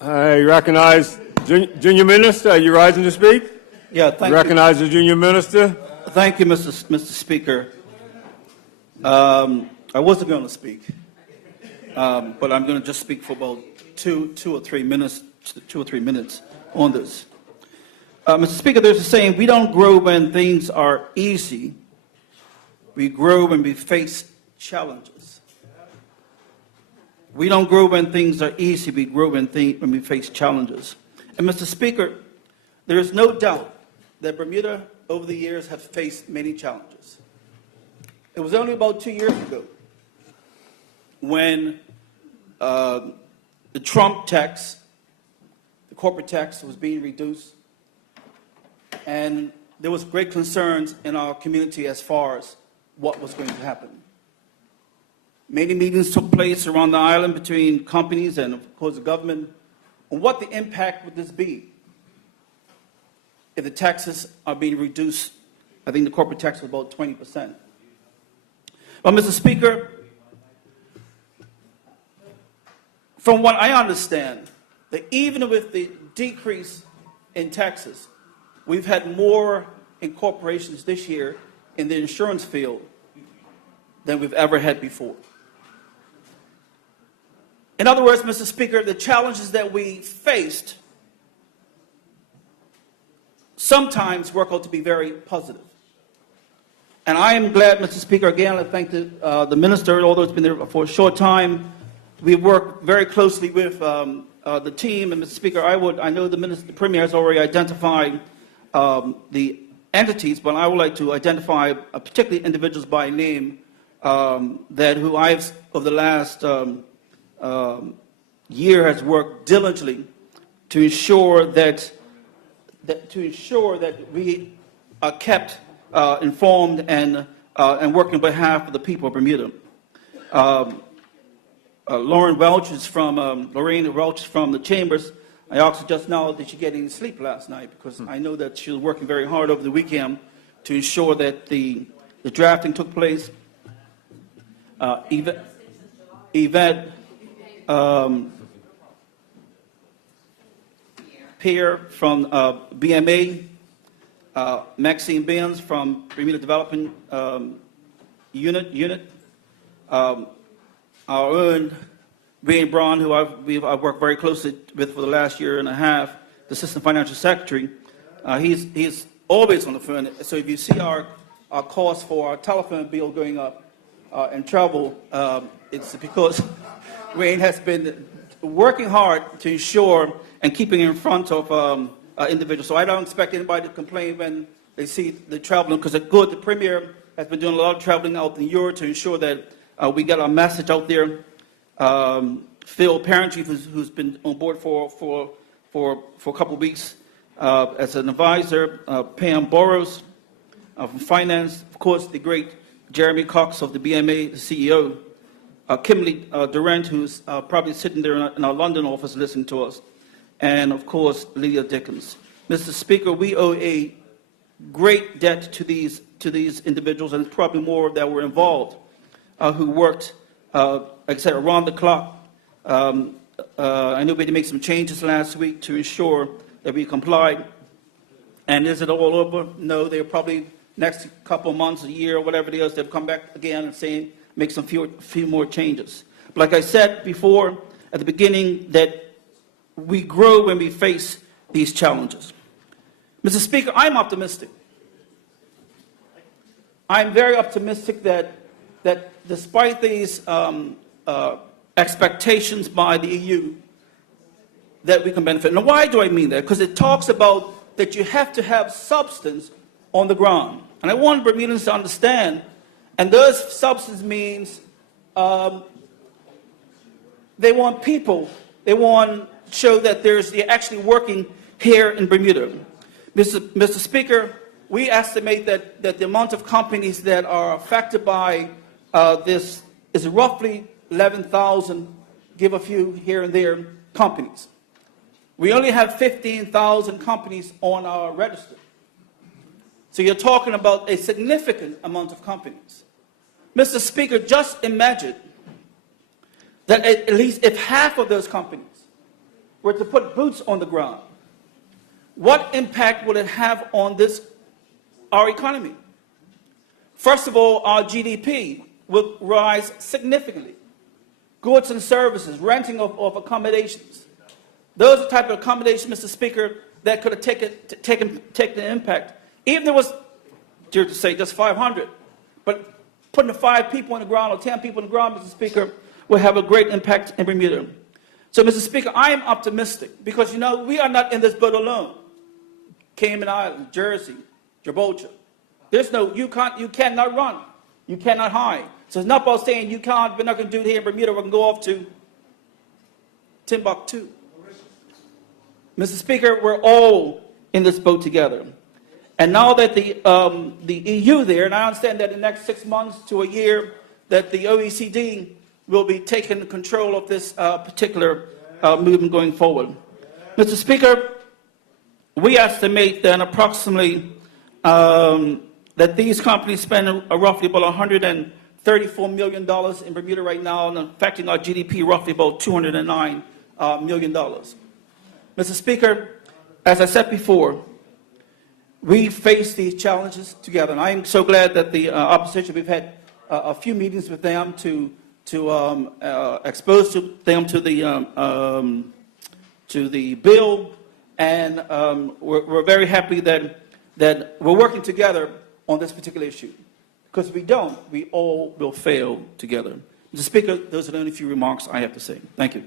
I recognize Junior Minister. Are you rising to speak? Yeah, thank Recognize the Junior Minister. Thank you, Mr. Speaker. I wasn't going to speak, but I'm going to just speak for about two or three minutes on this. Mr. Speaker, there's a saying: we don't grow when things are easy. We grow when we face challenges. We don't grow when things are easy. We grow when we face challenges. And Mr. Speaker, there is no doubt that Bermuda over the years have faced many challenges. It was only about 2 years ago when the Trump tax, the corporate tax, was being reduced, and there was great concerns in our community as far as what was going to happen. Many meetings took place around the island between companies and, of course, the government on what the impact would this be if the taxes are being reduced. I think the corporate tax was about 20%. But, Mr. Speaker, from what I understand, that even with the decrease in taxes, we've had more incorporations this year in the insurance field than we've ever had before. In other words, Mr. Speaker, the challenges that we faced sometimes work out to be very positive. And I am glad, Mr. Speaker, again, I thank the minister, although it's been there for a short time. We've worked very closely with the team, and Mr. Speaker, I know the Premier has already identified the entities, but I would like to identify particularly individuals by name who I've, over the last year, has worked diligently to ensure that we are kept informed and working on behalf of the people of Bermuda. Lorraine Welch is from the Chambers. I asked her just now, did she get any sleep last night? Because I know that she was working very hard over the weekend to ensure that the drafting took place. Yvette Pierre from BMA, Maxine Benz from Bermuda Development Unit, our own Wayne Braun, who I've worked very closely with for the last year and a half, the Assistant Financial Secretary. He's always on the phone. So if you see our cost for our telephone bill going up and travel, it's because Wayne has been working hard to ensure and keeping in front of individuals. So I don't expect anybody to complain when they see the traveling, because the Premier has been doing a lot of traveling out in Europe to ensure that we get our message out there. Phil Parentchief, who's been on board for a couple of weeks as an advisor, Pam Burrows from Finance, of course, the great Jeremy Cox of the BMA, the CEO, Kimberly Durant, who's probably sitting there in our London office listening to us, and, of course, Lydia Dickens. Mr. Speaker, we owe a great debt to these individuals, and probably more that were involved, who worked, like I said, around the clock. I know we had to make some changes last week to ensure that we complied. And is it all over? No, they're probably next couple of months, a year, or whatever it is, they'll come back again and say, make some few more changes. But like I said before, at the beginning, that we grow when we face these challenges. Mr. Speaker, I'm optimistic. I'm very optimistic that despite these expectations by the EU, that we can benefit. Now, why do I mean that? Because it talks about that you have to have substance on the ground. And I want Bermudans to understand, and those substance means they want people. They want to show that they're actually working here in Bermuda. Mr. Speaker, we estimate that the amount of companies that are affected by this is roughly 11,000, give a few here and there, companies. We only have 15,000 companies on our register. So you're talking about a significant amount of companies. Mr. Speaker, just imagine that at least if half of those companies were to put boots on the ground, what impact would it have on our economy? First of all, our GDP will rise significantly. Goods and services, renting of accommodations. Those are the type of accommodations, Mr. Speaker, that could have taken the impact. Even if it was, dear to say, just 500, but putting 5 people on the ground or 10 people on the ground, Mr. Speaker, will have a great impact in Bermuda. So, Mr. Speaker, I am optimistic because, we are not in this boat alone. Cayman Islands, Jersey, Gibraltar. You cannot run. You cannot hide. So it's not about saying we're not going to do it here in Bermuda, we're going to go off to Timbuktu. Mr. Speaker, we're all in this boat together. And now that the EU there, and I understand that in the next 6 months to a year, that the OECD will be taking control of this particular movement going forward. Mr. Speaker, we estimate that approximately that these companies spend roughly about $134 million in Bermuda right now, and affecting our GDP roughly about $209 million. Mr. Speaker, as I said before, we face these challenges together, and I am so glad that the opposition, we've had a few meetings with them to expose them to the bill, and we're very happy that we're working together on this particular issue. Because if we don't, we all will fail together. Mr. Speaker, those are the only few remarks I have to say. Thank you.